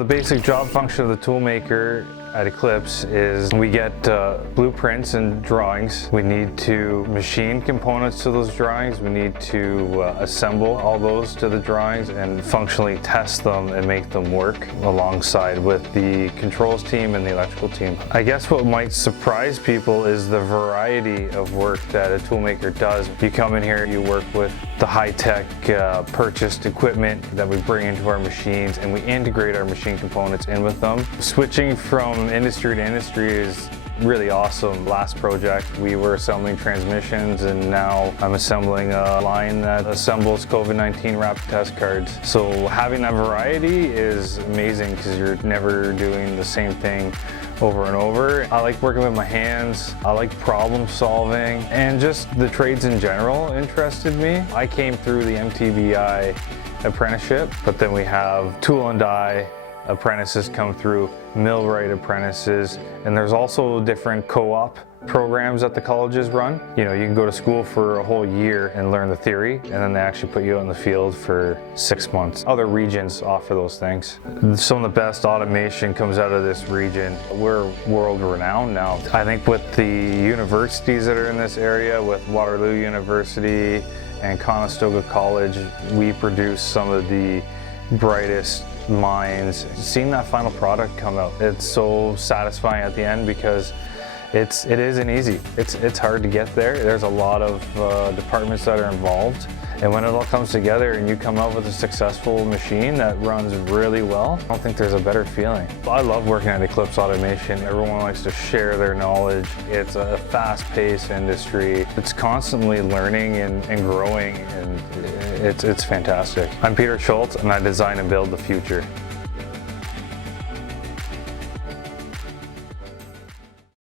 The basic job function of the toolmaker at Eclipse is we get blueprints and drawings. We need to machine components to those drawings. We need to assemble all those to the drawings and functionally test them and make them work alongside with the controls team and the electrical team. I guess what might surprise people is the variety of work that a toolmaker does. You come in here, you work with the high-tech purchased equipment that we bring into our machines, and we integrate our machine components in with them. Switching from industry to industry is really awesome. Last project we were assembling transmissions, and now I'm assembling a line that assembles COVID-19 rapid test cards. So having that variety is amazing because you're never doing the same thing over and over. I like working with my hands, I like problem solving, and just the trades in general interested me. I came through the MTBI apprenticeship, but then we have tool and die apprentices come through, millwright apprentices, and there's also different co-op programs that the colleges run. You know, you can go to school for a whole year and learn the theory, and then they actually put you out in the field for 6 months. Other regions offer those things. Some of the best automation comes out of this region. We're world renowned now. I think with the universities that are in this area, with Waterloo University and Conestoga College, we produce some of the brightest minds. Seeing that final product come out, it's so satisfying at the end because it isn't easy. It's hard to get there. There's a lot of departments that are involved, and when it all comes together and you come out with a successful machine that runs really well, I don't think there's a better feeling. I love working at Eclipse Automation. Everyone likes to share their knowledge. It's a fast-paced industry. It's constantly learning and growing, and it's fantastic. I'm Peter Schultz, and I design and build the future.